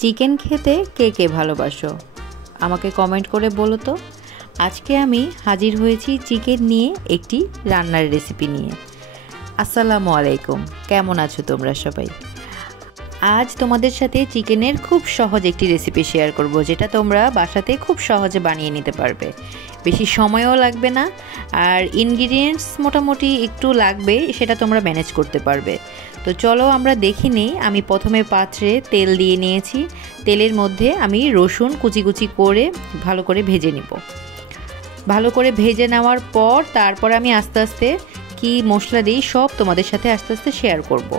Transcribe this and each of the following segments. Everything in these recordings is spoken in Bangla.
চিকেন খেতে কে কে ভালোবাসো আমাকে কমেন্ট করে বলো তো। আজকে আমি হাজির হয়েছি চিকেন নিয়ে একটি রান্নার রেসিপি নিয়ে। আসসালামু আলাইকুম, কেমন আছো তোমরা সবাই? আজ তোমাদের সাথে চিকেনের খুব সহজ একটি রেসিপি শেয়ার করব, যেটা তোমরা বাসাতে খুব সহজে বানিয়ে নিতে পারবে। বেশি সময়ও লাগবে না, আর ইনগ্রিডিয়েন্টস মোটামুটি একটু লাগবে, সেটা তোমরা ম্যানেজ করতে পারবে। তো চলো আমরা দেখে নিই। আমি প্রথমে পাত্রে তেল দিয়ে নিয়েছি। তেলের মধ্যে আমি রসুন কুচি কুচি করে ভালো করে ভেজে নিব। ভালো করে ভেজে নেওয়ার পর তারপর আমি আস্তে আস্তে কি মশলা দিই সব তোমাদের সাথে আস্তে আস্তে শেয়ার করব।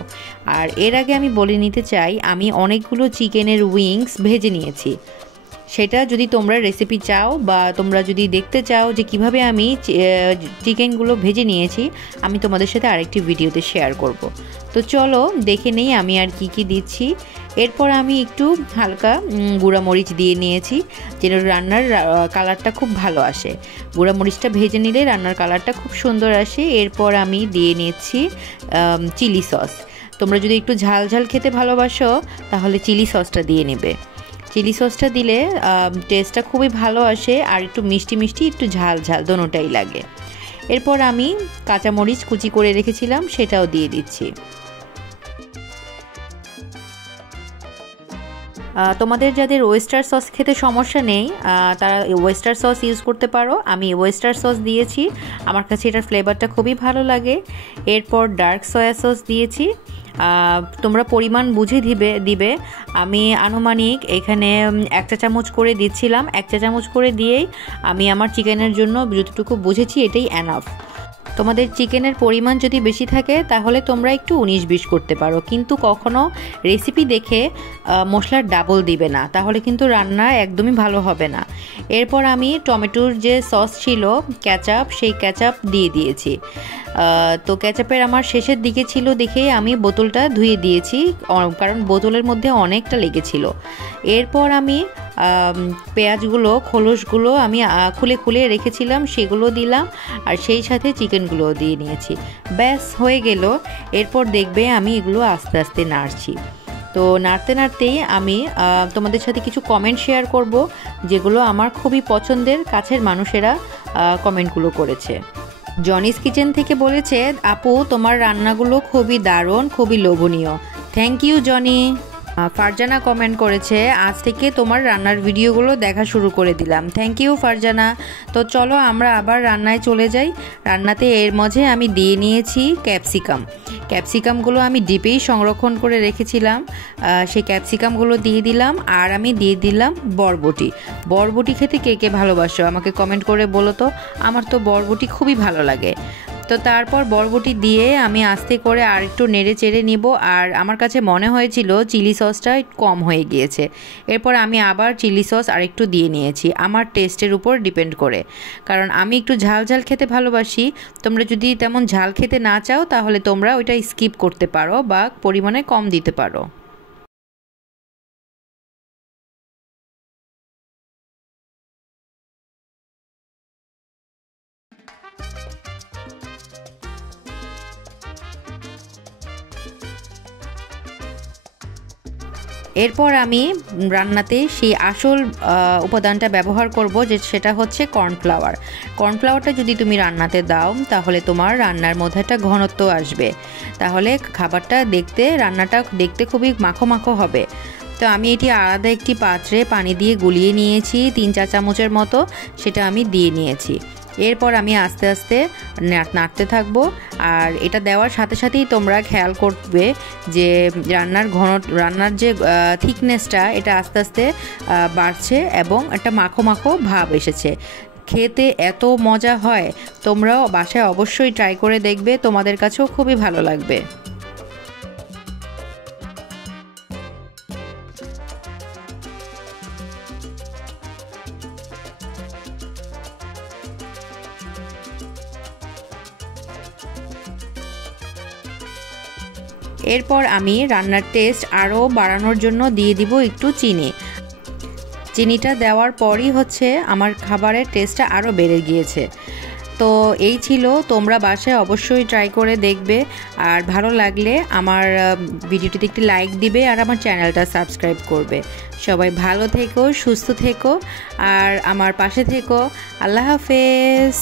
আর এর আগে আমি বলে নিতে চাই, আমি অনেকগুলো চিকেনের উইংস ভেজে নিয়েছি। সেটা যদি তোমরা রেসিপি চাও বা তোমরা যদি দেখতে চাও যে কিভাবে আমি চিকেনগুলো ভেজে নিয়েছি, আমি তোমাদের সাথে আরেকটি ভিডিওতে শেয়ার করব। তো চলো দেখে নেই আমি আর কি দিচ্ছি। এরপর আমি একটু হালকা গুঁড়ামরিচ দিয়ে নিয়েছি, যেন রান্নার কালারটা খুব ভালো আসে। গুঁড়ামরিচটা ভেজে নিলে রান্নার কালারটা খুব সুন্দর আসে। এরপর আমি দিয়ে নিচ্ছি চিলি সস। তোমরা যদি একটু ঝাল ঝাল খেতে ভালোবাসো তাহলে চিলি সসটা দিয়ে নেবে। চিলি সসটা দিলে টেস্টটা খুবই ভালো আসে, আর একটু মিষ্টি মিষ্টি একটু ঝাল ঝাল দোনোটাই লাগে। এরপর আমি কাঁচামরিচ কুচি করে রেখেছিলাম, সেটাও দিয়ে দিচ্ছি। তোমাদের যাদের ওয়েস্টার সস খেতে সমস্যা নেই, তারা ওয়েস্টার সস ইউজ করতে পারো। আমি ওয়েস্টার সস দিয়েছি, আমার কাছে এটার ফ্লেভারটা খুবই ভালো লাগে। এরপর ডার্ক সয়া সস দিয়েছি। তোমরা পরিমাণ বুঝে দিবে। আমি আনুমানিক এখানে 1 চা চামচ করে দিচ্ছিলাম। 1 চা চামচ করে দিয়েই আমি আমার চিকেনের জন্য যতটুকু বুঝেছি এটাই এনাফ। তোমাদের চিকেনের পরিমাণ যদি বেশি থাকে তাহলে তোমরা একটু 19-20 করতে পারো, কিন্তু কখনো রেসিপি দেখে মশলার ডাবল দিবে না, তাহলে কিন্তু রান্না একদমই ভালো হবে না। এরপর আমি টমেটোর যে সস ছিল কেচাপ, সেই কেচাপ দিয়ে দিয়েছি। তো কেচাপের আমার শেষের দিকে ছিল দেখে আমি বোতলটা ধুয়ে দিয়েছি, কারণ বোতলের মধ্যে অনেকটা লেগেছিল। এরপর আমি পেঁয়াজগুলো খোলসগুলো আমি খুলে রেখেছিলাম, সেগুলো দিলাম, আর সেই সাথে চিকেনগুলো দিয়ে নিয়েছি। ব্যাস হয়ে গেল। এরপর দেখবে আমি এগুলো আস্তে আস্তে নাড়ছি। তো নাড়তে নাড়তেই আমি তোমাদের সাথে কিছু কমেন্ট শেয়ার করব, যেগুলো আমার খুবই পছন্দের কাছের মানুষেরা কমেন্টগুলো করেছে। জনিস কিচেন থেকে বলেছে, আপু তোমার রান্নাগুলো খুবই দারুণ, খুবই লোভনীয়। Thank you Johnny. Farzana comment করেছে, আজ থেকে তোমার রান্নার ভিডিওগুলো দেখা শুরু করে দিলাম। Thank you Farzana. তো চলো আমরা আবার রান্নায় চলে যাই। রান্নাতে এর মাঝে আমি দিয়ে নিয়েছি ক্যাপসিকামগুলো আমি ডিপেই সংরক্ষণ করে রেখেছিলাম, সেই ক্যাপসিকামগুলো দিয়ে দিলাম। আর আমি দিয়ে দিলাম বরবটি খেতে কে কে ভালোবাসো আমাকে কমেন্ট করে বলো তো। আমার তো বরবটি খুবই ভালো লাগে। তো তারপর বরবটি দিয়ে আমি আস্তে করে আর একটু নেড়ে চেড়ে নিব। আর আমার কাছে মনে হয়েছিল চিলি সসটা কম হয়ে গিয়েছে। এরপর আমি আবার চিলি সস আর একটু দিয়ে নিয়েছি, আমার টেস্টের উপর ডিপেন্ড করে, কারণ আমি একটু ঝাল ঝাল খেতে ভালোবাসি। তোমরা যদি তেমন ঝাল খেতে না চাও তাহলে তোমরা ওইটা স্কিপ করতে পারো বা পরিমাণে কম দিতে পারো। এরপর আমি রান্নাতে সেই আসল উপাদানটা ব্যবহার করব, যে সেটা হচ্ছে কর্নফ্লাওয়ারটা যদি তুমি রান্নাতে দাও তাহলে তোমার রান্নার মধ্যে একটা ঘনত্ব আসবে, তাহলে রান্নাটা দেখতে খুবই মাখো মাখো হবে। তো আমি এটি আলাদা একটি পাত্রে পানি দিয়ে গুলিয়ে নিয়েছি, 3-4 চামচের মতো, সেটা আমি দিয়ে নিয়েছি। এরপর আমি আস্তে আস্তে নাড়তে থাকবো। আর এটা দেওয়ার সাথে সাথেই তোমরা খেয়াল করবে যে রান্নার যে থিকনেসটা এটা আস্তে আস্তে বাড়ছে এবং একটা মাখো মাখো ভাব এসেছে। খেতে এত মজা হয়, তোমরাও বাসায় অবশ্যই ট্রাই করে দেখবে, তোমাদের কাছেও খুবই ভালো লাগবে। এরপর আমি রান্নার টেস্ট আরও বাড়ানোর জন্য দিয়ে দিব একটু চিনিটা দেওয়ার পরই আমার খাবারের টেস্টটা আরও বেড়ে গিয়েছে। তো এই ছিল, তোমরা বাসায় অবশ্যই ট্রাই করে দেখবে, আর ভালো লাগলে আমার ভিডিওটিতে একটি লাইক দিবে আর আমার চ্যানেলটা সাবস্ক্রাইব করবে। সবাই ভালো থেকো, সুস্থ থেকো আর আমার পাশে থেকো। আল্লাহ হাফেজ।